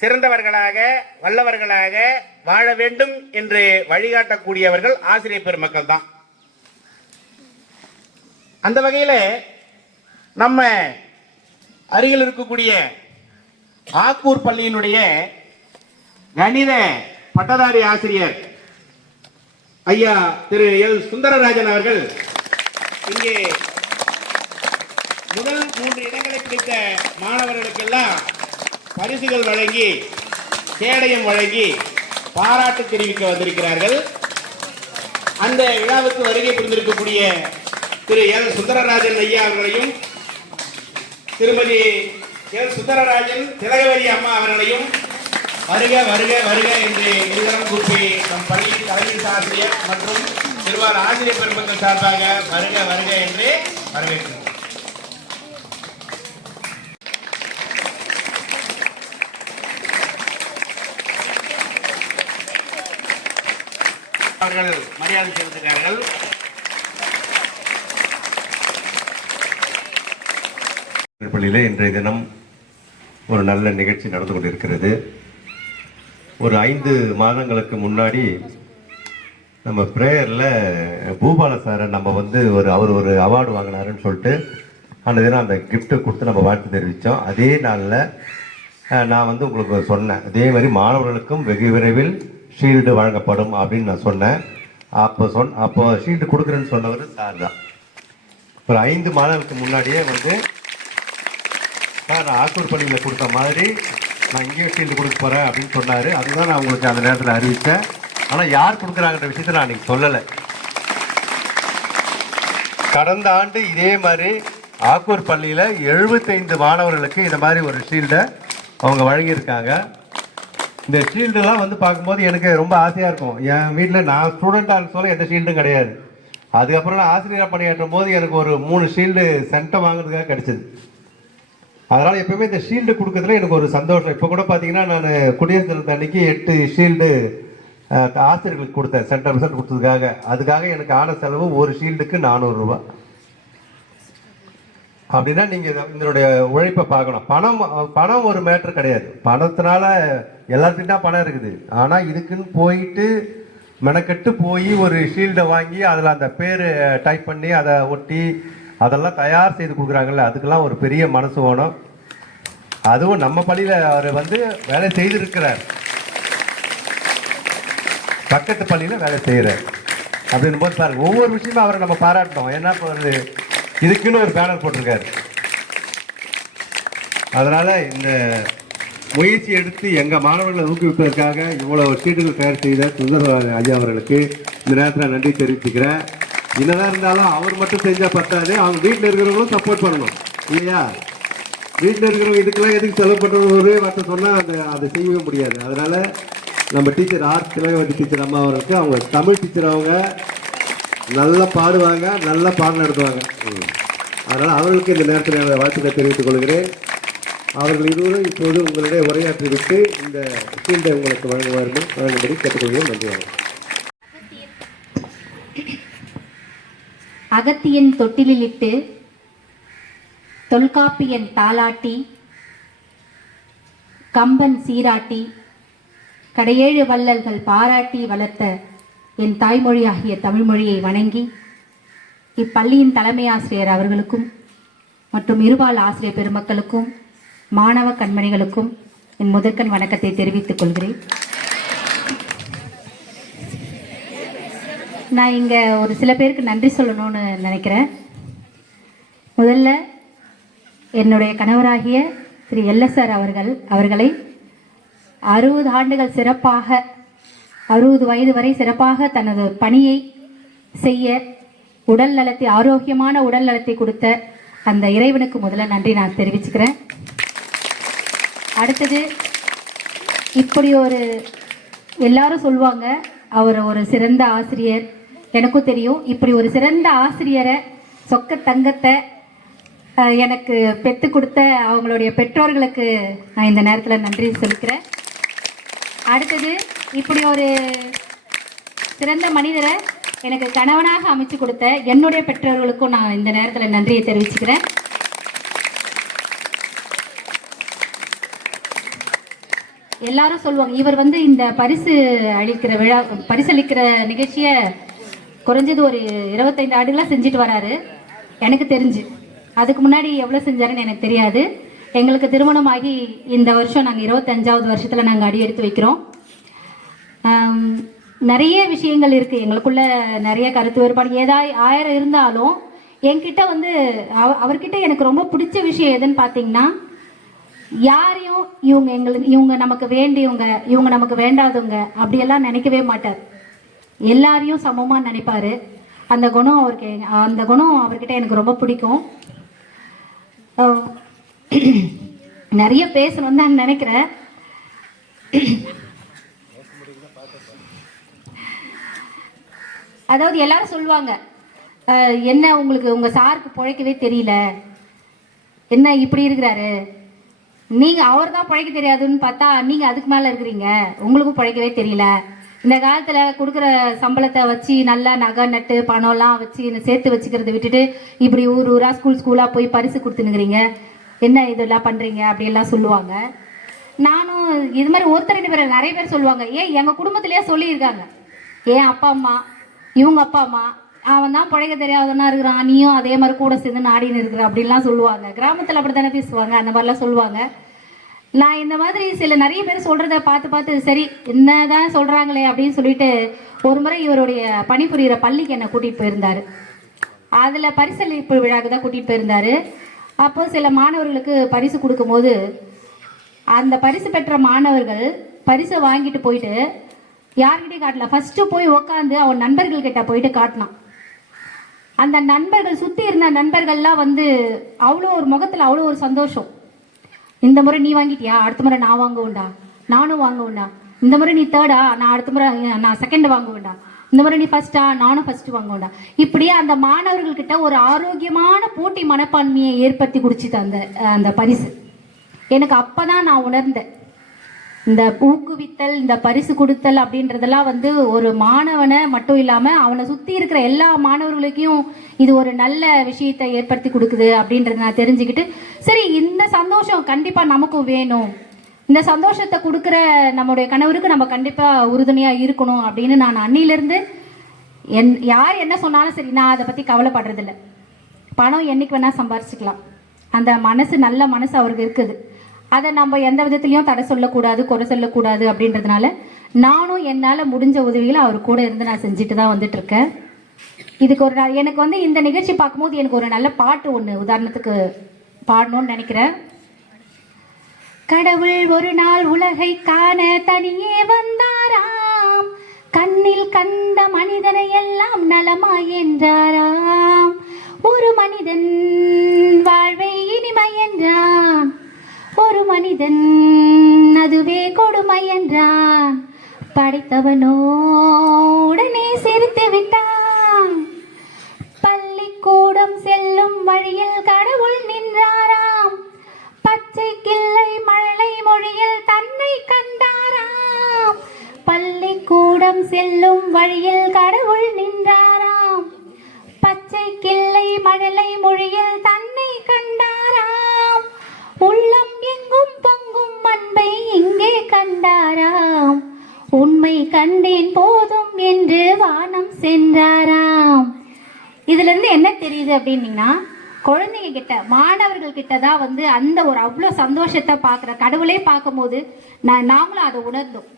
சிறந்தவர்களாக வல்லவர்களாக வாழ வேண்டும் என்று வழிகாட்டக்கூடியவர்கள் ஆசிரியர் பெருமக்கள் தான். அந்த வகையில் நம்ம அருகில் இருக்கக்கூடிய ஆக்கூர் பள்ளியினுடைய கணித பட்டதாரி ஆசிரியர் ஐயா திரு எல் சுந்தரராஜன் அவர்கள் இங்கே முதல் 3 இடங்களை பிடித்த மாணவர்களுக்கெல்லாம் பரிசுகள் வழங்கி கேடயம் வழங்கி பாராட்டு தெரிவிக்க வந்திருக்கிறார்கள். அந்த விழாவுக்கு வருகை புரிந்திருக்கக்கூடிய திரு எல் சுந்தரராஜன் ஐயா அவர்களையும் திருமதி எல் சுந்தரராஜன் திலகவதி அம்மா அவர்களையும் வருக வருக வருக என்று இருவரும் கூப்பி நம் பள்ளி தலைமை ஆசிரியர் மற்றும் நிர்வாக ஆசிரியர் பெருமக்கள் சார்பாக வருக வருக என்று வரவேற்கிறோம். அவர்கள் மரியாதை செலுத்துகிறார்கள். பள்ளியிலே இன்றைய தினம் ஒரு நல்ல நிகழ்ச்சி நடந்து கொண்டிருக்கிறது. ஒரு 5 மாதங்களுக்கு முன்னாடி நம்ம ப்ரேயரில் பூபால சாரை நம்ம அவர் ஒரு அவார்டு வாங்கினாருன்னு சொல்லிட்டு அந்த தினம் அந்த கிஃப்ட்டை கொடுத்து நம்ம வாழ்த்து தெரிவித்தோம். அதே நாளில் நான் உங்களுக்கு சொன்னேன், அதே மாதிரி மாணவர்களுக்கும் வெகு விரைவில் ஷீல்டு வழங்கப்படும் அப்படின்னு நான் சொன்னேன். அப்போ ஷீல்டு கொடுக்குறேன்னு சொன்னவர் சார் தான். ஒரு 5 மாதங்களுக்கு முன்னாடியே சார் நான் ஆக்கூர் பள்ளியில் கொடுத்த மாதிரி நான் இங்கேயும் ஷீல்டு கொடுக்க போகிறேன் அப்படின்னு சொன்னார். அதுதான் நான் உங்களுக்கு அந்த நேரத்தில் அறிவித்தேன். ஆனால் யார் கொடுக்குறாங்கன்ற விஷயத்தை நான் அன்றைக்கி சொல்லலை. கடந்த ஆண்டு இதே மாதிரி ஆக்கூர் பள்ளியில் 75 மாணவர்களுக்கு இந்த மாதிரி ஒரு ஷீல்டை அவங்க வழங்கியிருக்காங்க. இந்த ஷீல்டெல்லாம் பார்க்கும்போது எனக்கு ரொம்ப ஆசையாக இருக்கும். என் வீட்டில் நான் ஸ்டூடெண்ட்டாக சொல்ல எந்த ஷீல்டும் கிடையாது. அதுக்கப்புறம் நான் ஆசிரியராக பணியாற்றும் போது எனக்கு ஒரு 3 ஷீல்டு சென்ட்டை வாங்குறதுக்காக கிடைச்சிது. அதனால் எப்பவுமே இந்த ஷீல்டு கொடுக்கறதுல எனக்கு ஒரு சந்தோஷம். இப்போ கூட பார்த்தீங்கன்னா நான் குடியரசு தினத்து அன்னைக்கு 8 ஷீல்டு ஆசிரியர்களுக்கு கொடுத்தேன், சென்டர் கொடுத்ததுக்காக. அதுக்காக எனக்கு ஆன செலவு ஒரு ஷீல்டுக்கு 400 ரூபா. அப்படின்னா நீங்கள் இதனுடைய உழைப்பை பார்க்கணும். பணம் ஒரு மேட்ரு கிடையாது. பணத்தினால எல்லாத்துக்கும் தான் பணம் இருக்குது. ஆனால் இதுக்குன்னு போயிட்டு மெனக்கெட்டு போய் ஒரு ஷீல்டை வாங்கி அதில் அந்த பேர் டைப் பண்ணி அதை ஒட்டி அதெல்லாம் தயார் செய்து கொடுக்குறாங்கல்ல, அதுக்கெல்லாம் ஒரு பெரிய மனசு வேணும். அதுவும் நம்ம பள்ளியில் அவர் வேலை செய்திருக்கிறார், பக்கத்து பள்ளியில் வேலை செய்கிறார். அப்படின்னும் போது பாருங்கள், ஒவ்வொரு விஷயமும் அவரை நம்ம பாராட்டணும். ஏன்னா இப்போ இதுக்குன்னு ஒரு பேனர் போட்டிருக்காரு. அதனால் இந்த முயற்சி எடுத்து எங்கள் மாணவர்களை ஊக்குவிப்பதற்காக இவ்வளோ சீட்டுகள் தயார் செய்த சுந்தர ஐயா அவர்களுக்கு இந்த நேரத்தில் நன்றி தெரிவிச்சுக்கிறேன். என்னதான் இருந்தாலும் அவர் மட்டும் செஞ்சால் பத்தாது, அவங்க வீட்டில் இருக்கிறவங்களும் சப்போர்ட் பண்ணணும் இல்லையா? வீட்டில் இருக்கிறவங்க இதுக்கெல்லாம் எதுக்கு செலவு பண்ணுறது ஒரே வார்த்தை சொன்னால் அதை செய்யவே முடியாது. அதனால் நம்ம டீச்சர் திலகவதி டீச்சர் அம்மா அவர்களுக்கு, அவங்க தமிழ் டீச்சர், அவங்க நல்லா பாடுவாங்க, நல்லா பாடம் நடத்துவாங்க. அதனால் அவர்களுக்கு இந்த நேரத்தில் வாழ்த்துக்களை தெரிவித்துக் கொள்கிறேன். அவர்கள் இருவரும் இப்போது உங்களுடைய உரையாற்றி விட்டு இந்த ஷீல்டை உங்களுக்கு வழங்கும்படி கேட்டுக்கொள்கிறேன். நன்றி. அகத்தியன் தொட்டிலிட்டு தொல்காப்பியன் தாலாட்டி கம்பன் சீராட்டி கடையேழு வள்ளல்கள் பாராட்டி வளர்த்த என் தாய்மொழியாகிய தமிழ்மொழியை வணங்கி இப்பள்ளியின் தலைமை ஆசிரியர் அவர்களுக்கும் மற்றும் இருபால் ஆசிரியர் பெருமக்களுக்கும் மாணவ கண்மணிகளுக்கும் என் முதற்கண் வணக்கத்தை தெரிவித்துக் கொள்கிறேன். நான் இங்கே ஒரு சில பேருக்கு நன்றி சொல்லணும்னு நினைக்கிறேன். முதல்ல என்னுடைய கணவராகிய திரு எல்எஸ்ஆர் அவர்களை 60 ஆண்டுகள் சிறப்பாக 60 வயது வரை சிறப்பாக தனது பணியை செய்ய ஆரோக்கியமான உடல் நலத்தை கொடுத்த அந்த இறைவனுக்கு முதல்ல நன்றி நான் தெரிவிச்சுக்கிறேன். அடுத்தது, இப்படி எல்லாரும் சொல்லுவாங்க அவர் ஒரு சிறந்த ஆசிரியர். எனக்கும் தெரியும், இப்படி ஒரு சிறந்த ஆசிரியரை சொக்க தங்கத்தை எனக்கு பெற்று கொடுத்த அவங்களுடைய பெற்றோர்களுக்கு நான் இந்த நேரத்தில் நன்றி சொல்லிக்கிறேன். அடுத்தது, இப்படி ஒரு சிறந்த மனிதரை எனக்கு கணவனாக அமைச்சு கொடுத்த என்னுடைய பெற்றோர்களுக்கும் நான் இந்த நேரத்தில் நன்றியை தெரிவிச்சுக்கிறேன். எல்லாரும் சொல்லுவாங்க இவர் வந்து இந்த பரிசு அளிக்கிற விழா பரிசளிக்கிற நிகழ்ச்சியை குறைஞ்சது ஒரு 25 ஆண்டுகளாக செஞ்சுட்டு வராரு எனக்கு தெரிஞ்சு. அதுக்கு முன்னாடி எவ்வளோ செஞ்சாருன்னு எனக்கு தெரியாது. எங்களுக்கு திருமணமாகி இந்த வருஷம் நாங்கள் 25வது வருஷத்தில் நாங்கள் அடி எடுத்து வைக்கிறோம். நிறைய விஷயங்கள் இருக்குது எங்களுக்குள்ள, நிறைய கருத்து வேறுபாடு ஏதாவது 1000 இருந்தாலும் என்கிட்ட வந்து அவர்கிட்ட எனக்கு ரொம்ப பிடிச்ச விஷயம் எதுன்னு பார்த்தீங்கன்னா, யாரையும் இவங்க நமக்கு வேண்டியவங்க, இவங்க நமக்கு வேண்டாதவங்க அப்படியெல்லாம் நினைக்கவே மாட்டார். எல்லாரையும் சமமாக நினைப்பாரு. அந்த குணம் அவர்கிட்ட எனக்கு ரொம்ப பிடிக்கும். நிறைய பேசணும்னு தான் நினைக்கிறேன். அதாவது எல்லாரும் சொல்லுவாங்க, என்ன உங்களுக்கு உங்கள் சாருக்கு பிழைக்கவே தெரியல, என்ன இப்படி இருக்கிறாரு, நீங்கள் அவர் தான் பிழைக்க தெரியாதுன்னு பார்த்தா நீங்கள் அதுக்கு மேலே இருக்கிறீங்க, உங்களுக்கும் பிழைக்கவே தெரியல, இந்த காலத்தில் கொடுக்குற சம்பளத்தை வச்சு நல்லா நகை நட்டு பணம்லாம் வச்சு சேர்த்து வச்சுக்கிறத விட்டுட்டு இப்படி ஊராக ஸ்கூலாக போய் பரிசு கொடுத்துனுக்குறீங்க, என்ன இதெல்லாம் பண்ணுறீங்க அப்படியெல்லாம் சொல்லுவாங்க. நானும் இது மாதிரி ஒருத்தர் 2 பேர் நிறைய பேர் சொல்லுவாங்க. எங்கள் குடும்பத்திலேயே சொல்லியிருக்காங்க, ஏன் அப்பா அம்மா இவங்க அப்பா அம்மா அவன் தான் பிழைக்க தெரியாதவனா இருக்கிறான், நீயும் அதே மாதிரி கூட சேர்ந்து நாடின்னு இருக்கிற அப்படின்லாம் சொல்லுவாங்க. கிராமத்தில் அப்படி தானே பேசுவாங்க, அந்த மாதிரிலாம் சொல்லுவாங்க. நான் இந்த மாதிரி நிறைய பேர் சொல்கிறத பார்த்து சரி என்னதான் சொல்கிறாங்களே அப்படின்னு சொல்லிட்டு ஒரு முறை இவருடைய பணிபுரிகிற பள்ளிக்கு என்னை கூட்டிகிட்டு போயிருந்தார். அதில் பரிசளிப்பு விழாவுக்கு தான் கூட்டிகிட்டு போயிருந்தார். அப்போது சில மாணவர்களுக்கு பரிசு கொடுக்கும்போது அந்த பரிசு பெற்ற மாணவர்கள் பரிசை வாங்கிட்டு போயிட்டு யார்கிட்டையும் காட்டல, ஃபஸ்ட்டு போய் உக்காந்து அவன் நண்பர்கள்கிட்ட போயிட்டு காட்டினான். அந்த நண்பர்கள் சுற்றி இருந்த நண்பர்கள்லாம் வந்து அவ்வளோ ஒரு முகத்தில் அவ்வளோ ஒரு சந்தோஷம். இந்த முறை நீ வாங்கிட்டியா, அடுத்த முறை நான் வாங்குவேன்டா, நானும் வாங்குவேன்டா, இந்த முறை நீ தேர்டா, நான் அடுத்த முறை நான் செகண்ட் வாங்குவேன்டா, இந்த முறை நீ ஃபர்ஸ்டா, நானும் ஃபர்ஸ்ட் வாங்குவேன்டா. இப்படியே அந்த மாணவர்கள்கிட்ட ஒரு ஆரோக்கியமான போட்டி மனப்பான்மையை ஏற்படுத்தி குடிச்சிது அந்த பரிசு. எனக்கு அப்போ தான் நான் உணர்ந்தேன், இந்த ஊக்குவித்தல், இந்த பரிசு கொடுத்தல் அப்படின்றதெல்லாம் வந்து ஒரு மாணவனை மட்டும் இல்லாமல் அவனை சுற்றி இருக்கிற எல்லா மாணவர்களுக்கும் இது ஒரு நல்ல விஷயத்தை ஏற்படுத்தி கொடுக்குது அப்படின்றத நான் தெரிஞ்சுக்கிட்டு, சரி இந்த சந்தோஷம் கண்டிப்பாக நமக்கும் வேணும், இந்த சந்தோஷத்தை கொடுக்குற நம்முடைய கணவருக்கு நம்ம கண்டிப்பாக உறுதுணையாக இருக்கணும் அப்படின்னு நான் அன்னிலேருந்து யார் என்ன சொன்னாலும் சரி நான் அதை பற்றி கவலைப்படுறதில்ல. பணம் என்னைக்கு வேணால் சம்பாரிச்சிக்கலாம், அந்த மனசு நல்ல மனசு அவருக்கு இருக்குது, அதை நம்ம எந்த விதத்துலையும் தடை சொல்லக்கூடாது, குறை சொல்லக்கூடாது அப்படின்றதுனால நானும் என்னால் முடிஞ்ச உதவிகளை அவர் கூட இருந்து நான் செஞ்சுட்டு தான் வந்துட்டுருக்கேன். இதுக்கு ஒரு எனக்கு வந்து இந்த நிகழ்ச்சி பார்க்கும்போது எனக்கு ஒரு நல்ல பாட்டு ஒன்று உதாரணத்துக்கு பாடணும்னு நினைக்கிறேன். கடவுள் ஒரு நாள் உலகை காண தனியே வந்தாராம், கண்ணில் கண்ட மனிதனை எல்லாம் நலமாய் என்றாராம், ஒரு மனிதன் வாழ்வை இனிமை என்றான், ஒரு மனிதன் அதுவே கொடுமை என்றான், படைத்தவனோ உடனே சிரித்து விட்டான், பள்ளிக்கூடம் செல்லும் வழியில் கடவுள் நின்றாராம், பச்சை கிள்ளை மழலை மொழியில் தன்னை கண்டாராம், பள்ளிக்கூடம் செல்லும் வழியில் கடவுள் நின்றாராம், பச்சை கிள்ளை மழலை மொழியில் தன்னை கண்டாராம், உள்ளம் எங்கும் பொங்கும் அன்பை இங்கே கண்டாராம், உண்மை கண்டேன் போதும் என்று வானம் சென்றாராம். இதுல இருந்து என்ன தெரியுது அப்படின்னீங்கன்னா, குழந்தைங்க கிட்ட மாணவர்கள் கிட்ட தான் வந்து அந்த ஒரு அவ்வளோ சந்தோஷத்தை பார்க்குற கடவுளே பார்க்கும்போது நாங்களும் அதை உணர்ந்தோம்.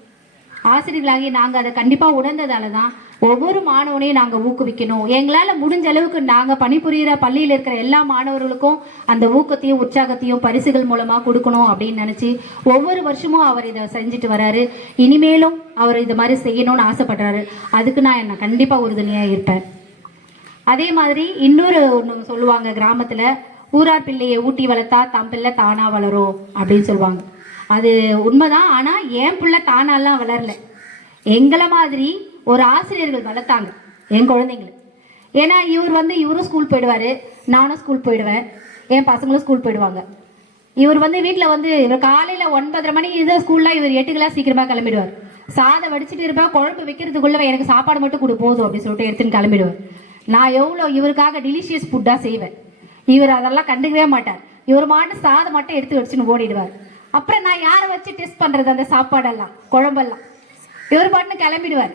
ஆசிரியர்களாகி நாங்கள் அதை கண்டிப்பாக உணர்ந்ததால தான் ஒவ்வொரு மாணவனையும் நாங்கள் ஊக்குவிக்கணும், எங்களால் முடிஞ்ச அளவுக்கு நாங்கள் பணிபுரிகிற பள்ளியில் இருக்கிற எல்லா மாணவர்களுக்கும் அந்த ஊக்கத்தையும் உற்சாகத்தையும் பரிசுகள் மூலமாக கொடுக்கணும் அப்படின்னு நினச்சி ஒவ்வொரு வருஷமும் அவர் இதை செஞ்சுட்டு வராரு. இனிமேலும் அவர் இது மாதிரி செய்யணும்னு ஆசைப்படுறாரு. அதுக்கு நான் என்ன கண்டிப்பாக உறுதுணையாக இருப்பேன். அதே மாதிரி இன்னொரு ஒன்று சொல்லுவாங்க, கிராமத்தில் ஊரார் பிள்ளையை ஊட்டி வளர்த்தா தம் பிள்ளை தானாக வளரும் அப்படின்னு சொல்லுவாங்க. அது உண்மைதான். ஆனால் என் பிள்ளை தானாலாம் வளரல, எங்களை மாதிரி ஒரு ஆசிரியர்கள் வளர்த்தாங்க என் குழந்தைங்களை. ஏன்னா இவரும் ஸ்கூல் போயிடுவார், நானும் ஸ்கூல் போயிடுவேன், என் பசங்களும் ஸ்கூல் போயிடுவாங்க. இவர் வீட்டில் இவர் காலையில் 9:30 மணிக்கு இதை ஸ்கூல்லாம் இவர் 8 சீக்கிரமாக கிளம்பிடுவார். சாதம் வடிச்சிட்டு இருப்பேன், குழம்பு வைக்கிறதுக்குள்ளே எனக்கு சாப்பாடு மட்டும் கொடு போதும் அப்படின்னு சொல்லிட்டு எடுத்துன்னு கிளம்பிடுவார். நான் எவ்வளோ இவருக்காக டெலிஷியஸ் ஃபுட்டாக செய்வேன், இவர் அதெல்லாம் கண்டுக்கவே மாட்டார். இவர் மாட்டு சாதம் மட்டும் எடுத்து வச்சுன்னு ஓடிடுவார். அப்புறம் நான் யாரை வச்சு டெஸ்ட் பண்றது அந்த சாப்பாடெல்லாம் குழம்பெல்லாம்? இவர் பாட்டுன்னு கிளம்பிடுவார்.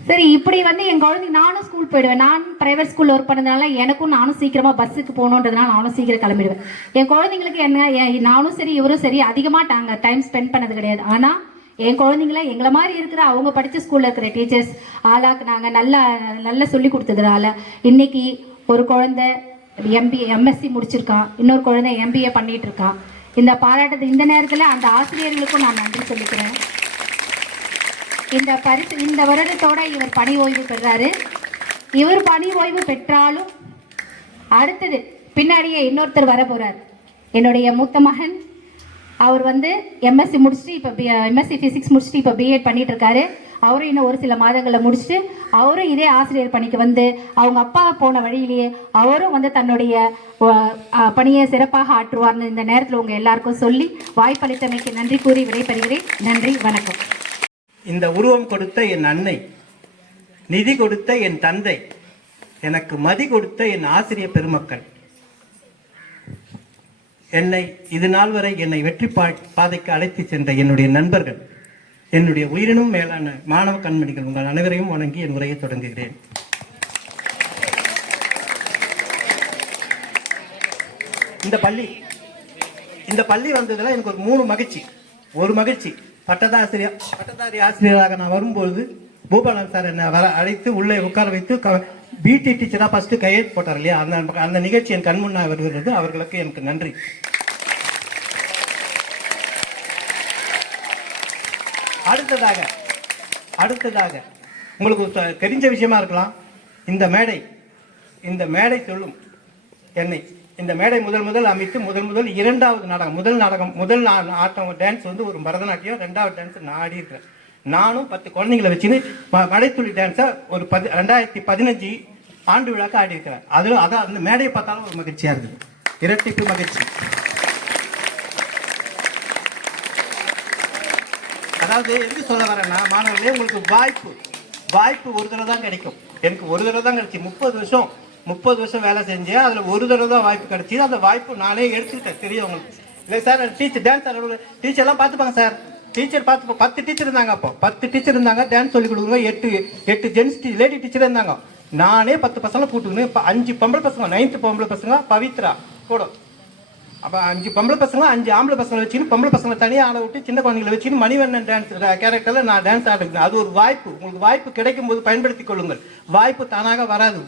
சரி, இப்படி வந்து என் குழந்தைங்க, நானும் ஸ்கூல் போயிடுவேன். நான் பிரைவேட் ஸ்கூல்ல ஒர்க் பண்ணதுனால எனக்கும் நானும் சீக்கிரமா பஸ்ஸுக்கு போகணுன்றதுனால நானும் சீக்கிரம் கிளம்பிடுவேன். என் குழந்தைங்களுக்கு என்ன, நானும் சரி இவரும் சரி அதிகமாக டைம் ஸ்பெண்ட் பண்ணது கிடையாது. ஆனால் என் குழந்தைங்கள எங்களை மாதிரி இருக்கிற அவங்க படித்த ஸ்கூலில் இருக்கிற டீச்சர்ஸ் ஆளாக்குனாங்க, நல்லா சொல்லி கொடுத்ததுனால இன்னைக்கு ஒரு குழந்தை எம்எஸ்சி முடிச்சிருக்கான், இன்னொரு குழந்தை MBA பண்ணிட்டு இருக்கான். இந்த பாராட்டத்தை இந்த நேரத்தில் அந்த ஆசிரியர்களுக்கும் நான் நன்றி சொல்லிக்கிறேன். இந்த வருடத்தோட இவர் பணி ஓய்வு பெறாரு. இவர் பணி ஓய்வு பெற்றாலும் அடுத்தது பின்னாடியே இன்னொருத்தர் வர போறார். என்னுடைய மூத்த மகன், அவர் வந்து எம்எஸ்சி முடிச்சுட்டு இப்போ எம்எஸ்சி ஃபிசிக்ஸ் முடிச்சுட்டு இப்போ B.Ed பண்ணிட்டு இருக்காரு. அவரும் இன்னும் ஒரு சில மாதங்களில் முடிச்சுட்டு அவரும் இதே ஆசிரியர் பணிக்கு வந்து அவங்க அப்பா போன வழியிலேயே அவரும் வந்து தன்னுடைய பணியை சிறப்பாக ஆற்றுவார்னு இந்த நேரத்தில் உங்கள் எல்லாருக்கும் சொல்லி வாய்ப்பளித்தமைக்கு நன்றி கூறி விடைபெறுகிறேன். நன்றி, வணக்கம். இந்த உருவம் கொடுத்த என் அன்னை, நிதி கொடுத்த என் தந்தை, எனக்கு மதி கொடுத்த என் ஆசிரியர் பெருமக்கள், என்னை இது நாள் வரை என்னை வெற்றி பாதைக்கு அழைத்து சென்ற என்னுடைய நண்பர்கள், என்னுடைய உயிரினும் மேலான மாணவ கண்மணிகள், உங்கள் அனைவரையும் வணங்கி என் உரையை தொடங்குகிறேன். இந்த பள்ளி வந்ததுல எனக்கு ஒரு 3 மகிழ்ச்சி. ஒரு மகிழ்ச்சி, பட்டதாரி ஆசிரியராக நான் வரும்போது பூபாலன் சார் என்னை அழைத்து உள்ளே உட்கார வைத்து பிடி டீச்சரா ஃபர்ஸ்ட் கையெழுத்து போட்டார் இல்லையா, அந்த நிகழ்ச்சி என் கண்முன்னா வருகிறது. அவர்களுக்கு எனக்கு நன்றி. அடுத்ததாக உங்களுக்கு தெரிஞ்ச விஷயமா இருக்கலாம், இந்த மேடை சொல்லும் என்னை. இந்த மேடை முதல் அமைத்து முதல் இரண்டாவது நாடகம் முதல் ஆட்டம் டான்ஸ் வந்து ஒரு பரதநாட்டியம், 2வது டான்ஸ் நான் ஆடி இருக்கிறேன். நானும் 10 குழந்தைங்களை வச்சுன்னு மடைத்துளி டான்ஸை ஒரு 2015 ஆண்டு விழாக்கு ஆடி இருக்கிறேன். அதான் அந்த மேடையை பார்த்தாலும் ஒரு மகிழ்ச்சியா இருக்குது, இரட்டிப்பு மகிழ்ச்சி. அதாவது எதுக்கு சொல்ல வரேன்னா, மாணவர்களே, உங்களுக்கு வாய்ப்பு ஒரு தடவை தான் கிடைக்கும். எனக்கு ஒரு தடவை தான் கிடைச்சி. 30 வருஷம் வேலை செஞ்சேன். அதில் ஒரு தடவை தான் வாய்ப்பு கிடைச்சிது. அந்த வாய்ப்பு நானே எடுத்துக்கிட்டேன். தெரியும் உங்களுக்கு இல்லை சார், டீச்சர் டான்ஸ் டீச்சர்லாம் பார்த்துப்பாங்க சார். டீச்சர் பார்த்து 10 டீச்சர் இருந்தாங்க. அப்போ 10 டீச்சர் இருந்தாங்க டான்ஸ் சொல்லி கொடுக்குறோம். 8 ஜென்ஸ் லேடி டீச்சர் இருந்தாங்க. நானே 10 பசங்களை கூட்டுக்கணும். இப்போ 5 பொம்பளை பசங்க, 9th பொம்பளை பசங்க பவித்ரா கூட. அப்போ 5 பொம்பளை பசங்க 5 ஆம்பளை பசங்களை வச்சுன்னு பொம்பளை பசங்களை தனியாக ஆட விட்டு சின்ன குழந்தைங்களை வச்சுன்னு மணிவண்ணன் டான்ஸ் கேரக்டரில் நான் டான்ஸ் ஆடுறேன். அது ஒரு வாய்ப்பு. உங்களுக்கு வாய்ப்பு கிடைக்கும் போது பயன்படுத்திக் கொள்ளுங்கள். வாய்ப்பு தானாக வராது,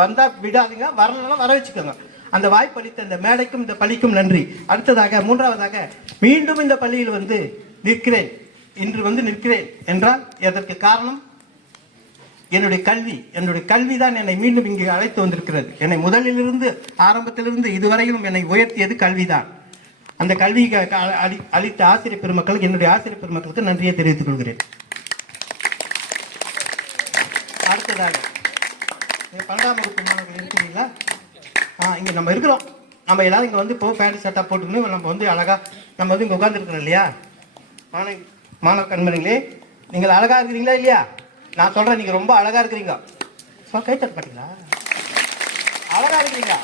வந்தால் விடாதீங்க, வரலன்னா வர வச்சுக்கோங்க. அந்த வாய்ப்பு அளித்த இந்த மேடைக்கும் இந்த பள்ளிக்கும் நன்றி. அடுத்ததாக 3வதாக மீண்டும் இந்த பள்ளியில் வந்து நிற்கிறேன். இன்று வந்து நிற்கிறேன் என்றால் எதற்கு காரணம்? என்னுடைய கல்வி தான் என்னை மீண்டும் இங்கு அழைத்து வந்திருக்கிறது. என்னை முதலிலிருந்து ஆரம்பத்திலிருந்து இதுவரையிலும் என்னை உயர்த்தியது கல்விதான். அந்த கல்வி அளித்த ஆசிரியர் பெருமக்களுக்கு, என்னுடைய ஆசிரியர் பெருமக்களுக்கு நன்றியை தெரிவித்துக் கொள்கிறேன். அடுத்ததாக 12ஆம் வகுப்பு மாணவர்கள் இருக்கிறீங்களா? இங்க நம்ம இருக்கிறோம். நம்ம எல்லாரும் இங்க வந்து இப்போ பேண்ட் ஷர்ட்டா போட்டுக்கணும். நம்ம வந்து அழகா நம்ம வந்து இங்க உட்கார்ந்து இருக்கிறோம் இல்லையா? மாணவ கண்மணிகளே, நீங்கள் அழகா இருக்கிறீங்களா இல்லையா? நான் சொல்றேன், நீங்க ரொம்ப அழகா இருக்கிறீங்க. கை தட்ட பாத்தீங்களா? அழகா இருக்கிறீங்க.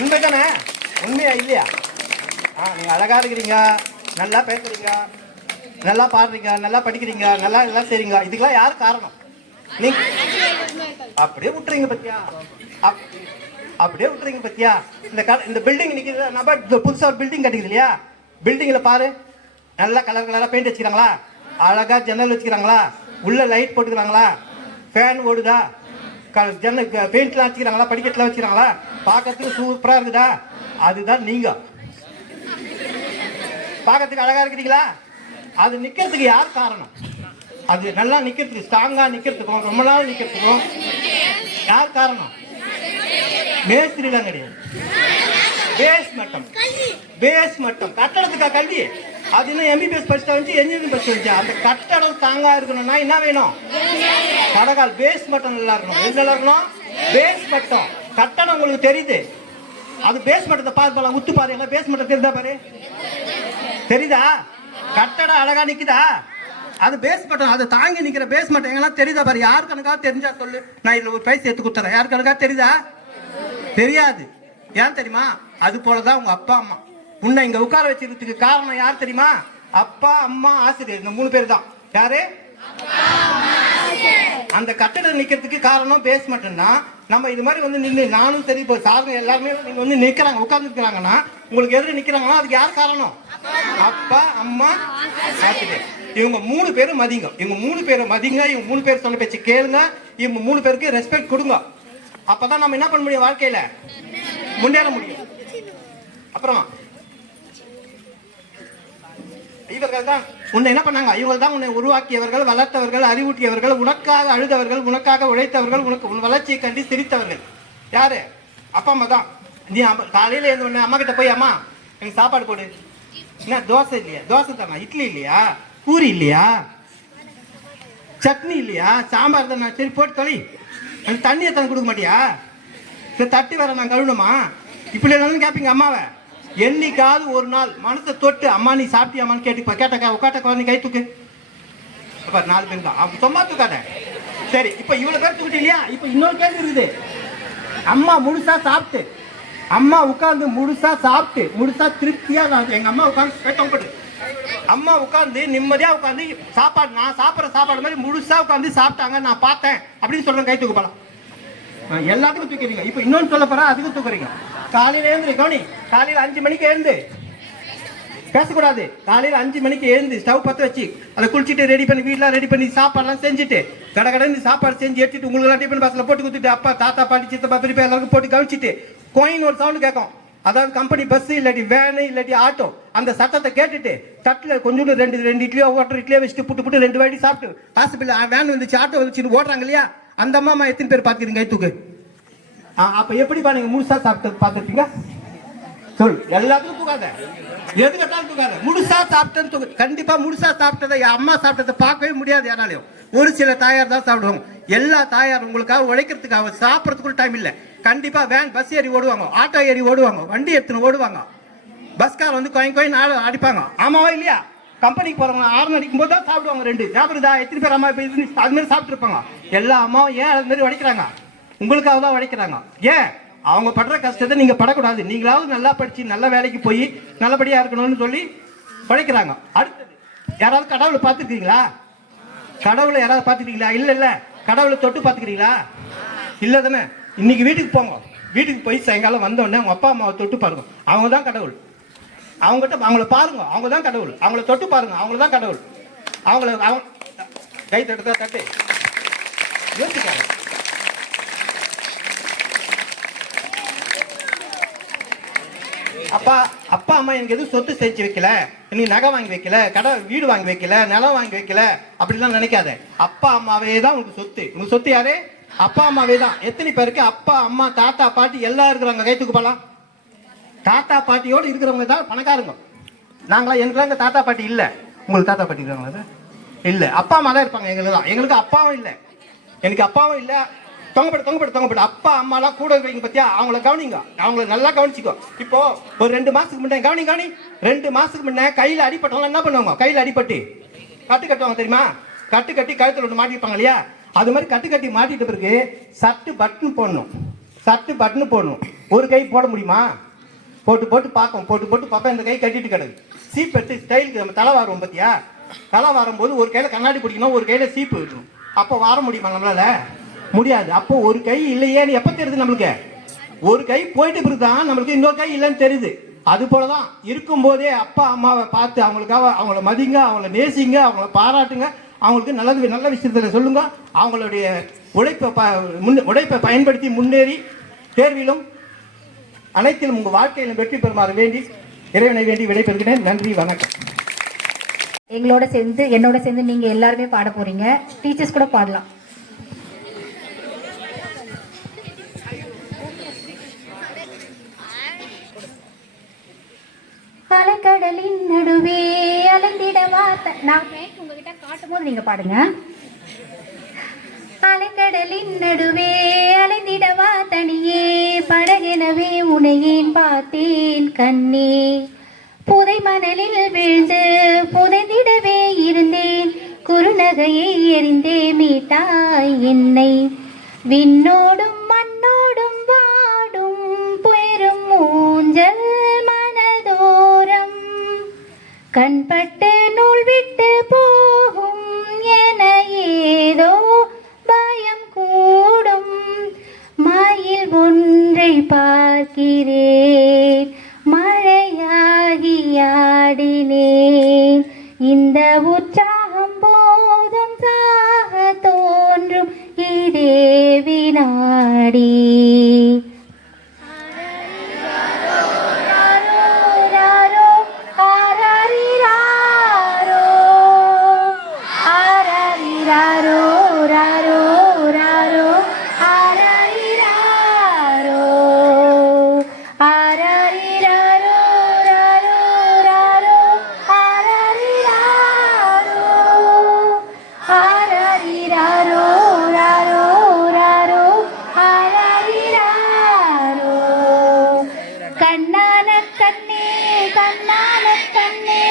உண்மைதானே? உண்மையா இல்லையா? நீங்க அழகா இருக்கிறீங்க, நல்லா பேசுறீங்க, நல்லா பாடுறீங்க, நல்லா படிக்கிறீங்க, நல்லா எல்லாம் செய்றீங்க. இதுக்கெல்லாம் யார் காரணம்? நீங்க அப்படியே விட்டுறீங்க பத்தியா? இந்த பில்டிங் நிக்கிறது, நம்ம புதுசா ஒரு பில்டிங் கட்டிக்குது இல்லையா? பில்டிங்ல பாரு, நல்லா கலரா பெயிண்ட் வச்சுக்கிறாங்களா? அழகா ஜன்னல் வச்சுக்கிறாங்களா? உள்ள லைட் போட்டுக்கிறாங்களா? ஃபேன் ஓடுதா? பெயிண்ட்லாம் வச்சுக்கிறாங்களா? படிக்கட்டுலாம் வச்சுக்கிறாங்களா? பார்க்கறதுக்கு சூப்பரா இருக்குதா? அதுதான் நீங்க. பார்க்கறதுக்கு அழகா இருக்கிறீங்களா? அது நிக்கிறதுக்கு யார் காரணம்? அது நல்லா நிக்கிறதுக்கு, ஸ்ட்ராங்கா நிக்கிறதுக்கும், ரொம்ப நாள் நிக்கிறதுக்கும் யார் காரணம்? மேஸ்திரிலாம் கிடையாது. பேஸ் மட்டம் கட்டடத்துக்கா கல்வி. அது இன்னும் MBBS படிச்சா வந்து என்ஜினியரிங் படிச்சு வந்துச்சு. அந்த கட்டடம் தாங்கா இருக்கணும்னா என்ன வேணும்? கடகால் பேஸ் மட்டம் நல்லா இருக்கணும். எது நல்லா இருக்கணும்? பேஸ் மட்டம். கட்டடம் உங்களுக்கு தெரியுது, அது பேஸ் மட்டத்தை பார்த்து உத்து பாரு. எல்லாம் பேஸ் மட்டம் தெரியுதா பாரு? தெரியுதா? கட்டடம் அழகா நிக்குதா? அது பேஸ் மட்டம். அது தாங்கி நிக்கிற பேஸ் மட்டம் எங்கெல்லாம் தெரியுதா பாரு? யாருக்கு கணக்கா தெரிஞ்சா சொல்லு, நான் இதுல ஒரு பைசா எடுத்து கொடுத்துறேன். யாருக்கு கணக்கா தெரியுதா? தெரியாது. ஏன் தெரியுமா? அது போலதான் உங்க அப்பா அம்மா. உன்னை இங்க உட்கார வச்சிருக்கிறதுக்கு காரணம் யார் தெரியுமா? அப்பா, அம்மா, ஆசிரியர். இந்த 3 பேர் தான். யாரு? அந்த கட்டடம் நிக்கிறதுக்கு காரணம் பேஸ்மெண்ட்னா, நம்ம இது மாதிரி வந்து நின்று நானும் சரி, இப்போ சாருங்க எல்லாருமே நீங்க வந்து நிக்கிறாங்க, உட்கார்ந்து இருக்கிறாங்கன்னா, உங்களுக்கு எதிர நிக்கிறாங்கன்னா அதுக்கு யார் காரணம்? அப்பா, அம்மா, ஆசிரியர். இவங்க 3 பேரும் மதிங்க. இவங்க 3 பேரும் மதிங்க. இவங்க 3 பேர் சொல்ல பேச்சு கேளுங்க. இவங்க 3 பேருக்கு ரெஸ்பெக்ட் கொடுங்க. அப்பதான் நம்ம என்ன பண்ண முடியும், வாழ்க்கையில முன்னேற முடியும். அப்புறமா இவர்கள் தான் உன்னை என்ன பண்ணாங்க? இவர்கள் தான் உன்னை உருவாக்கியவர்கள், வளர்த்தவர்கள், அறிவூட்டியவர்கள், உனக்காக அழுதவர்கள், உனக்காக உழைத்தவர்கள், உன் வளர்ச்சியை கண்டு சிரித்தவர்கள். யாரு? அப்பா, அம்மா தான். நீ காலையில எழுந்த உடனே அம்மா கிட்ட போய், அம்மா எனக்கு சாப்பாடு போடு. என்ன தோசை இல்லையா? தோசை தானா? இட்லி இல்லையா? பூரி இல்லையா? சட்னி இல்லையா? சாம்பார் தானே? சரி போட்டு தொலை. எனக்கு தண்ணியை தண்ணி கொடுக்க மாட்டியா? தட்டி வர நான் கழுவணுமா? இப்படி எல்லாரும் கேட்பீங்க அம்மாவை. என்னைக்காவது ஒரு நாள் மனசை தொட்டு அம்மா நீ சாப்பிட்டியாமான்னு கேட்டக்கா உட்காட்டக்கா நீ கை தூக்கு. 4 பேர் தான். அவங்க சும்மா தூக்காத. சரி, இப்ப இவ்வளவு பேர் தூக்கிட்டு இல்லையா? இப்ப இன்னொரு கேள்வி இருக்குது. அம்மா முழுசா சாப்பிட்டு, அம்மா உட்கார்ந்து முழுசா சாப்பிட்டு, முழுசா திருப்தியா எங்க அம்மா உட்காந்து அம்மா உட்கார்ந்து நிம்மதியா உட்காந்து சாப்பாடு, நான் சாப்பிட்ற சாப்பாடு மாதிரி முழுசா உட்காந்து சாப்பிட்டாங்க, நான் பார்த்தேன் அப்படின்னு சொல்றேன். கை தூக்கப்பலாம். எல்லாத்துக்கும் தூக்கிறீங்க. இப்ப இன்னொன்னு சொல்ல போறா, அதுக்கும் தூக்குறீங்க. காலையில எழுந்து கவனி. காலையில 5 மணிக்கு எழுந்து பேசக்கூடாது. காலையில 5 மணிக்கு எழுந்து ஸ்டவ் பற்ற வச்சு அதை குளிச்சுட்டு ரெடி பண்ணி வீட்டுலாம் ரெடி பண்ணி சாப்பாடுலாம் செஞ்சுட்டு கடகடன்னு சாப்பாடு செஞ்சு எடுத்துட்டு உங்களுக்கு டிஃபன் பாக்ஸ்ல போட்டு கொடுத்துட்டு அப்பா, தாத்தா, பாட்டி, சித்தப்பா, பெரியப்பா எல்லாருக்கும் போட்டு கவனிச்சுட்டு கோயின் ஒரு சவுண்ட் கேட்கும். அதாவது கம்பெனி பஸ் இல்லாட்டி வேனு இல்லாட்டி ஆட்டோ அந்த சத்தத்தை கேட்டுட்டு தட்டுல கொஞ்சோண்டு 2 இட்லியோ ஓட்டர் இட்லியோ வச்சுட்டு புட்டு 2 வாட்டி சாப்பிட்டு ஹாஸ்பிட்டல் வேன் வந்துச்சு, ஆட்டோ வந்துச்சு ஓடுறாங்க இல்லையா? அந்த அம்மா எத்தனை பேர் பார்த்துக்கிறீங்க? கை தூக்கு. அப்ப எப்படி பாருங்க முழுசா சாப்பிட்டு பார்த்துருப்பீங்க? சொல். எல்லாத்துக்கும் தூக்காத, எது கேட்டாலும் தூக்காத. முழுசா சாப்பிட்டேன்னு தூக்கு. கண்டிப்பா முழுசா சாப்பிட்டதை அம்மா சாப்பிட்டதை பார்க்கவே முடியாது யாராலையும். ஒரு சில தாயார் தான் சாப்பிடுவாங்க. எல்லா தாயார் உங்களுக்காக உழைக்கிறதுக்காக சாப்பிட்றதுக்குள்ள டைம் இல்லை. கண்டிப்பா வேன் பஸ் ஏறி ஓடுவாங்க, ஆட்டோ ஏறி ஓடுவாங்க, வண்டி எடுத்துன்னு ஓடுவாங்க. பஸ்கார் வந்து கோயின் அடிப்பாங்க. ஆமாவா இல்லையா? கம்பெனிக்கு போறவங்க 6 அடிக்கும் போது தான் சாப்பிடுவாங்க. 2 சாப்பிடுதா? எத்தனை பேர் அம்மா அது மாதிரி சாப்பிட்டு இருப்பாங்க? எல்லா அம்மாவும் ஏன் அது மாதிரி உடைக்கிறாங்க? உங்களுக்காக தான் உடைக்கிறாங்க. ஏன்? அவங்க படுற கஷ்டத்தை நீங்க படக்கூடாது. நீங்களாவது நல்லா படிச்சு நல்ல வேலைக்கு போய் நல்லபடியா இருக்கணும்னு சொல்லி உடைக்கிறாங்க. அடுத்தது, யாராவது கடவுளை பார்த்துருக்கீங்களா? கடவுளை யாராவது பார்த்துக்கிறீங்களா? இல்ல. கடவுளை தொட்டு பார்த்துக்கிறீங்களா? இல்ல தானே? இன்னைக்கு வீட்டுக்கு போங்க. வீட்டுக்கு போய் சாயங்காலம் வந்தோடனே அவங்க அப்பா அம்மாவை தொட்டு பாருங்க. அவங்க தான் கடவுள். அவங்கள பாருங்க, அவங்க தான் கடவுள். அவங்கள தொட்டு பாருங்க, அவங்க தான் கடவுள். அவங்க கை தட்டு யோசிக்காங்க. அப்பா அம்மா எனக்கு எதுவும் சொத்து சேர்த்து வைக்கல, நீ நகை வாங்கி வைக்கல, வீடு வாங்கி வைக்கல, நிலம் வாங்கி வைக்கல அப்படிலாம் நினைக்காத. அப்பா அம்மாவே தான் உனக்கு சொத்து. உனக்கு சொத்து யாரு? அப்பா அம்மாவே தான். எத்தனை பேருக்கு அப்பா, அம்மா, தாத்தா, பாட்டி எல்லாம் இருக்கிறாங்க? கை தூக்கு பாலாம். தாத்தா பாட்டியோடு இருக்கிறவங்க தான் பணக்காரங்க. நாங்களாம் எனக்கு தாத்தா பாட்டி இல்லை. உங்களுக்கு தாத்தா பாட்டி இருக்காங்களா? இல்லை. அப்பா அம்மா தான் இருப்பாங்க. எங்களுக்கு அப்பாவும் இல்லை. எனக்கு அப்பாவும் இல்லை. தொங்கப்பட்டு அப்பா அம்மாலாம் கூட இருக்கிறீங்க பத்தியா? அவங்கள கவனிங்க, அவங்கள நல்லா கவனிச்சுக்கோ. இப்போ ஒரு 2 மாசத்துக்கு முன்னே கவனி 2 மாசத்துக்கு முன்னே கையில அடிப்பட்டவங்க என்ன பண்ணுவாங்க? கையில அடிப்பட்டு கட்டு கட்டுவாங்க தெரியுமா? கட்டு கட்டி கழுத்துல ஒன்று மாட்டிருப்பாங்க இல்லையா? அது மாதிரி கட்டு கட்டி மாட்டிட்ட பிறகு சட்டு பட்டன் போடணும். ஒரு கை போட முடியுமா? போட்டு பார்ப்பேன். இந்த கை கட்டிட்டு கிடக்கு. சீப் எடுத்து ஸ்டைலுக்கு நம்ம தலை வாரம் பத்தியா? தலை வரும்போது ஒரு கையில கண்ணாடி பிடிக்கணும், ஒரு கையில சீப்பு இருக்கணும். அப்போ வார முடியுமா நம்மளால? முடியாது. அப்போ ஒரு கை இல்லையேன்னு எப்ப தெரியுது நம்மளுக்கு? ஒரு கை போயிட்டு பிறகுதான் நம்மளுக்கு இன்னொரு கை இல்லைன்னு தெரியுது. அது போலதான் இருக்கும் போதே அப்பா அம்மாவை பார்த்து அவங்களுக்காக அவங்கள மதிங்க, அவங்கள நேசிங்க, அவங்கள பாராட்டுங்க, அவங்களுக்கு நல்ல விஷயத்துல சொல்லுங்க. அவங்களுடைய உழைப்பை பயன்படுத்தி முன்னேறி தேர்விலும் அனைத்திலும் உங்க வாழ்க்கையிலும் வெற்றி பெறுமாறு வேண்டி இறைவனை வேண்டி விடைபெறுகிறேன். நன்றி, வணக்கம். என்னோட சேர்ந்து நீங்க எல்லாருமே பாட போறீங்க. டீச்சர்ஸ் கூட பாடலாம். அலைக்கடலின் நடுவே அலைந்திடவா நான் உங்ககிட்ட காட்டும் போது நீங்க பாடுங்க. அலைக்கடலின் நடுவே அலைந்திடவா தனியே, படகெனவே உனையேன் பார்த்தேன் கண்ணே, புதை மணலில் விழுந்து புதைந்திடவே இருந்தேன், குறுநகையை எறிந்தே மீட்டாய் என்னை, விண்ணோடும் மண்ணோடும் வாடும் பெரும் ஊஞ்சல் மனதோ நூல் விட்டு போகும் என ஏதோ பயம் கூடும். மயில் ஒன்றை பார்க்கிறேன், மழையாகி ஆடினேன். இந்த உற்சாகம் போதும் சாக தோன்றும் இதே வினாடி. கண்ணான கண்ணே கண்ணான கண்ணே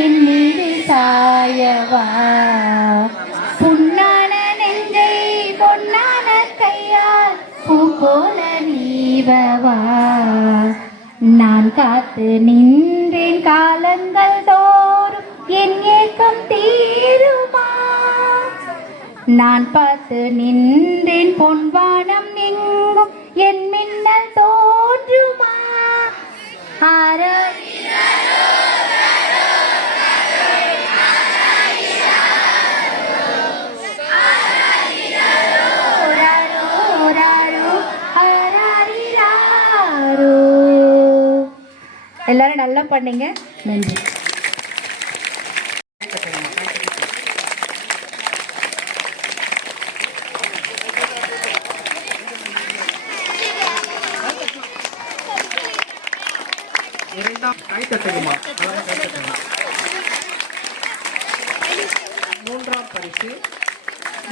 என் மீது சாயவா, புண்ணான நெஞ்சை பொன்னான கையால் பூ போல நீவவா. நான் காத்து நின்றேன் காலங்கள் தோறும் என் ஏக்கம் தீருமா. நான் பார்த்து நின்றேன் பொன்வானம் எங்கும் என் மின்னல் தோன்றுமா. எல்லாரும் நல்லா பண்ணீங்க, நன்றி. மூன்றாம் பரிசு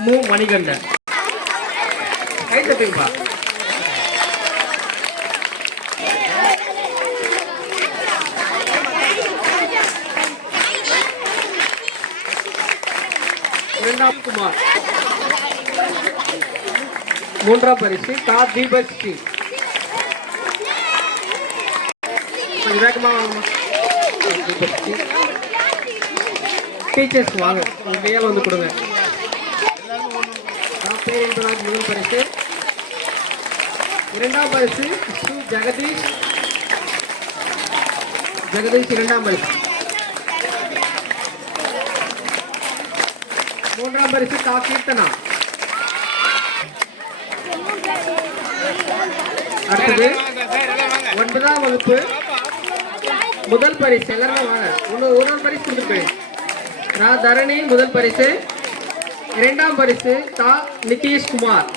மு மணிகண்டன். கை தட்டுங்கப்பா. இரண்டாம் குமார். மூன்றாம் பரிசு கா தீபக் ஸ்ரீ. கொஞ்சம் வேகமாக வாங்கம்மா. டீச்சர்ஸ் வாங்க, உங்க கையால் வந்து கொடுங்க. பேர் என்பதாக முதல் பரிசு. இரண்டாம் பரிசு ஸ்ரீ ஜெகதீஷ். ஜெகதீஷ் இரண்டாம் பரிசு. மூன்றாம் பரிசு கா கீர்த்தனா. அடுத்தது 9ஆம் வகுப்பு முதல் பரிசு. எல்லாருமே வாங்க, ஒரு பரிசு கொடுத்துருக்கேன். நான் தரணி முதல் பரிசு. இரண்டாம் பரிசு தா நிதிஷ் குமார்.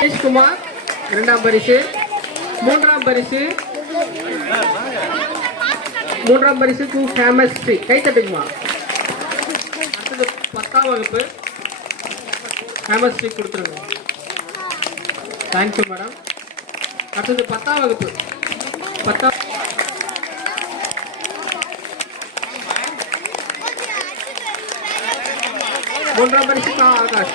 நிதிஷ் குமார் இரண்டாம் பரிசு. மூன்றாம் பரிசு கு கெமிஸ்ட்ரி. கை தட்டுக்குமா. அடுத்தது 10ஆம் வகுப்பு கெமிஸ்ட்ரி கொடுத்துருங்க. Thank you madam. அடுத்தது 10ஆம் வகுப்பு. 10ஆம் மூன்றாம் பரிசு கா ஆகாஷ்.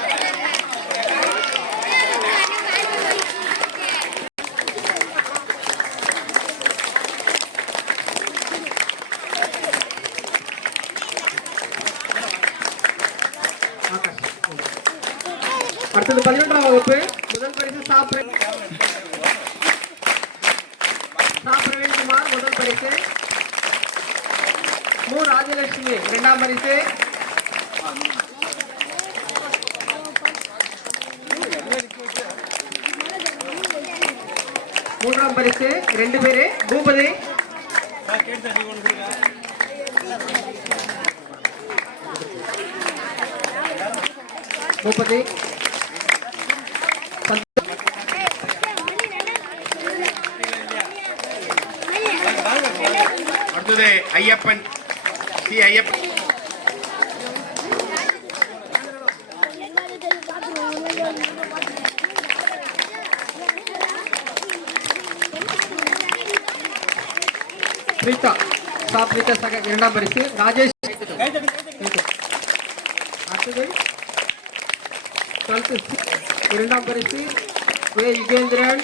அடுத்தது 11ஆம் வகுப்பு முதல் பரிசு சா பிரவீன்குமார் முதல் பரிசு. மு ராஜலட்சுமி இரண்டாம் பரிசு. மூன்றாம் பரிசு 2 பேரு பூபதி. பூபதி அடுத்தது ஐயப்பன் சி ஐயப்பன். பிரீதா சாப்ரிதா சக இரண்டாம் பரிசு. ராஜேஷ். அடுத்தது 12th இரண்டாம் பரிசு வே யுகேந்திரன்.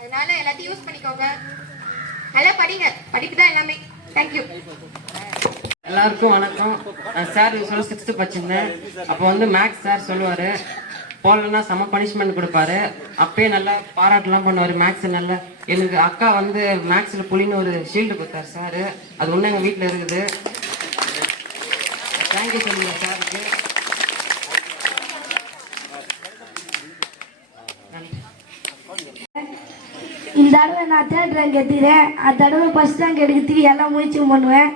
அதனால எல்லாத்தையும் யூஸ் பண்ணிக்கோங்க. நல்லா படிங்க, படிப்பு தான் எல்லாமே. தேங்க்யூ. எல்லாருக்கும் வணக்கம். சார் சொல்ல 6th படிச்சிருந்தேன். அப்போ வந்து மேக்ஸ் சார் சொல்லுவார், போடலன்னா செம பனிஷ்மெண்ட் கொடுப்பாரு. அப்பயே நல்லா பாராட்டெல்லாம் பண்ணுவார் மேக்ஸ். நல்லா எனக்கு அக்கா வந்து மேக்ஸில் புலின்னு ஒரு ஷீல்டு கொடுத்தாரு சார். அது ஒன்று எங்கள் வீட்டில் இருக்குது. தேங்க்யூ சொல்லுங்க சாருக்கு. இந்த தடவை நான் 3rd ரேங்க் எடுத்துக்கிறேன். அடுத்த தடவை 1st ரேங்க் எடுக்கிறதுக்கு எல்லாம் முயற்சியும் பண்ணுவேன்.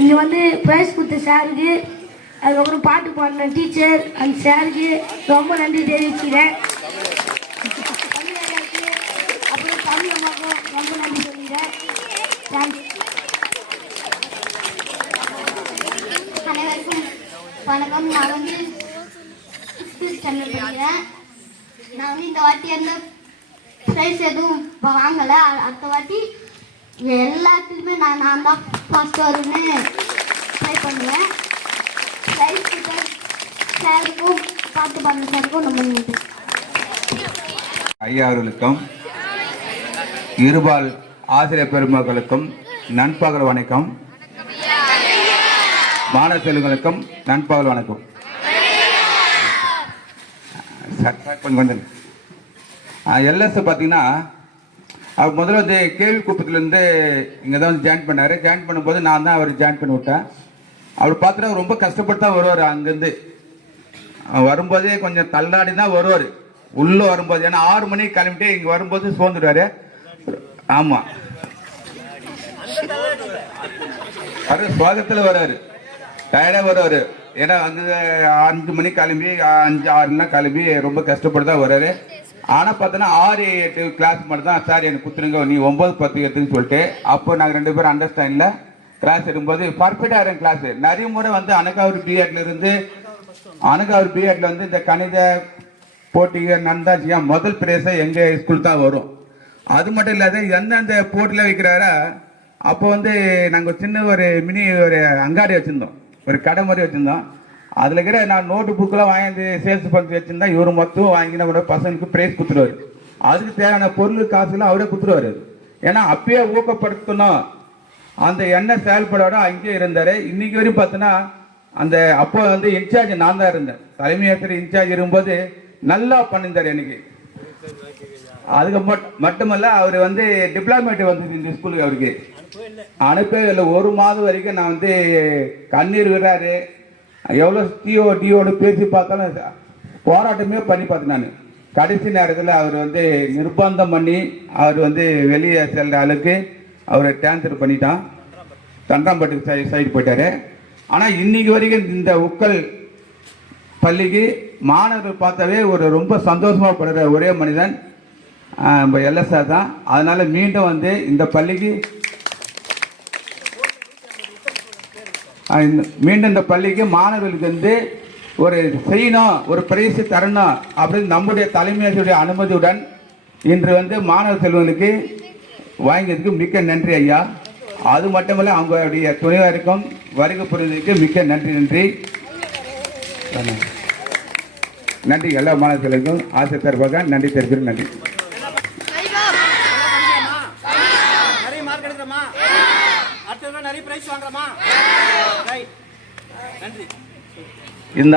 இங்கே வந்து ப்ரைஸ் கொடுத்த சாருக்கு, அதுக்கப்புறம் பாட்டு பாடின டீச்சர் அந்த சாருக்கு ரொம்ப நன்றி தெரிவிச்சுக்கிறேன். அப்புறம் தமிழ் அம்மாவுக்கும் ரொம்ப நன்றி சொல்லிக்கிறேன். தேங்க்ஸ். அனைவருக்கும் வணக்கம். நான் வந்து 6th ஸ்டாண்டர்ட் படிக்கிறேன். நான் வந்து இந்த வாட்டி எந்த ப்ரைஸ் எதுவும் வாங்கலை. அடுத்த வாட்டி எல்லாத்துக்குமே நான் தான் ஃபர்ஸ்ட் வரும்னு ட்ரை பண்ணுவேன். ப்ரைஸ் கொடுத்த சாருக்கும் பாட்டு பாடின சாருக்கும் ரொம்ப நன்றி. ஐயா அவர்களுக்கும் இருபால் ஆசிரியர் பெருமக்களுக்கும் நண்பகல் வணக்கம். மாணவ செல்வங்களுக்கும் நண்பகல் வணக்கம். கொஞ்சம் எல்எஸ் பார்த்தீங்கன்னா அவர் முதல்ல வந்து கேள்வி குப்பத்துலேருந்து இங்கே தான் வந்து ஜாயின் பண்ணார். ஜாயின் பண்ணும்போது நான் தான் அவர் ஜாயின் பண்ணி விட்டேன். அவர் பார்த்துட்டு ரொம்ப கஷ்டப்பட்டு தான் வருவார். அங்கேருந்து வரும்போதே கொஞ்சம் தள்ளாடி தான் வருவார் உள்ளே வரும்போது. ஏன்னா 6 மணிக்கு கிளம்பிட்டு இங்கே வரும்போது சோர்ந்துடுவார். ஆமாம், அவர் சுவாகத்தில் வர்றாரு, டயர்டாக வருவார். ஏன்னா அங்கே 5 மணிக்கு கிளம்பி 5, 6லாம் கிளம்பி ரொம்ப கஷ்டப்பட்டு தான் வர்றாரு. ஆனால் பார்த்தோன்னா 6, 8 கிளாஸ் மட்டும் தான் சார் எனக்கு கொடுத்துருங்க, நீ 9, 10 எடுத்துன்னு சொல்லிட்டு அப்போ நாங்கள் 2 பேரும் அண்டர்ஸ்டாண்டில் கிளாஸ் எடுக்கும்போது பர்ஃபெக்டாக இருக்கும் கிளாஸ். நிறைய முறை வந்து அனகாவூர் பிஎட்ல வந்து இந்த கணித போட்டிகள் நடந்தாச்சுன்னா முதல் பிரைஸை எங்கள் ஸ்கூல் தான் வரும். அது மட்டும் இல்லாத எந்தெந்த போட்டியில் வைக்கிறாரா அப்போ வந்து நாங்கள் சின்ன ஒரு மினி ஒரு அங்காடி வச்சுருந்தோம், ஒரு கடை மாதிரி வச்சுருந்தோம். அதில் இருக்கிற நான் நோட்டு புக்கெலாம் வாங்கி சேல்ஸ் பண்ணி வச்சுருந்தா இவர் மொத்தம் வாங்கினா கூட பசங்களுக்கு ப்ரைஸ் கொடுத்துருவாரு. அதுக்கு தேவையான பொருள் காசுலாம் அவரே கொடுத்துருவாரு. ஏன்னா அப்பயே ஊக்கப்படுத்தணும் அந்த எண்ணெய் செயல்படோட அங்கேயே இருந்தார். இன்னைக்கு வரையும் பார்த்தோன்னா அந்த அப்போ வந்து இன்சார்ஜ் நான் தான் இருந்தேன். தலைமை ஆசிரியர் இன்சார்ஜ் இருக்கும்போது நல்லா பண்ணியிருந்தார் எனக்கு. அதுக்கு மட்டுமல்ல அவர் வந்து டிப்ளமேட் வந்து இந்த ஸ்கூலுக்கு அவருக்கு அனுப்பவே இல்லை. 1 மாதம் வரைக்கும் நான் வந்து கண்ணீர் விடுறாரு. எவ்வளோ டிஓன்னு பேசி பார்த்தாலும் போராட்டமே பண்ணி பார்த்தேன் நான். கடைசி நேரத்தில் அவர் வந்து நிர்பந்தம் பண்ணி அவர் வந்து வெளியே செல்ற அளவுக்கு அவரை டிரான்ஸ்ஃபர் பண்ணிட்டான். தண்டாம்பட்டுக்கு சைடு போயிட்டாரு. ஆனால் இன்னைக்கு வரைக்கும் இந்த உக்கல் பள்ளிக்கு மாணவர்கள் பார்த்தாவே ஒரு ரொம்ப சந்தோஷமாக படுற ஒரே மனிதன் எல்எஸ்ஆர் தான். அதனால மீண்டும் வந்து இந்த பள்ளிக்கு மாணவர்களுக்கு வந்து ஒரு செய்யணும், ஒரு பிரைஸ் தரணும் அப்படின்னு நம்முடைய தலைமையுடைய அனுமதியுடன் இன்று வந்து மாணவ செல்வங்களுக்கு வாங்கியதுக்கு மிக்க நன்றி ஐயா. அது மட்டுமல்ல அவங்களுடைய துணைவருக்கும் வருகை புரிந்ததுக்கு மிக்க நன்றி. நன்றி எல்லா மாணவ செல்வங்களுக்கும் ஆசிரியர் தரப்பாக நன்றி தெரிவிக்கிறேன். நன்றி. நிறைய மார்க் எடுக்கிறோமா, அடுத்த நிறைய பிரைஸ் வாங்குறோமா. நன்றி. இந்த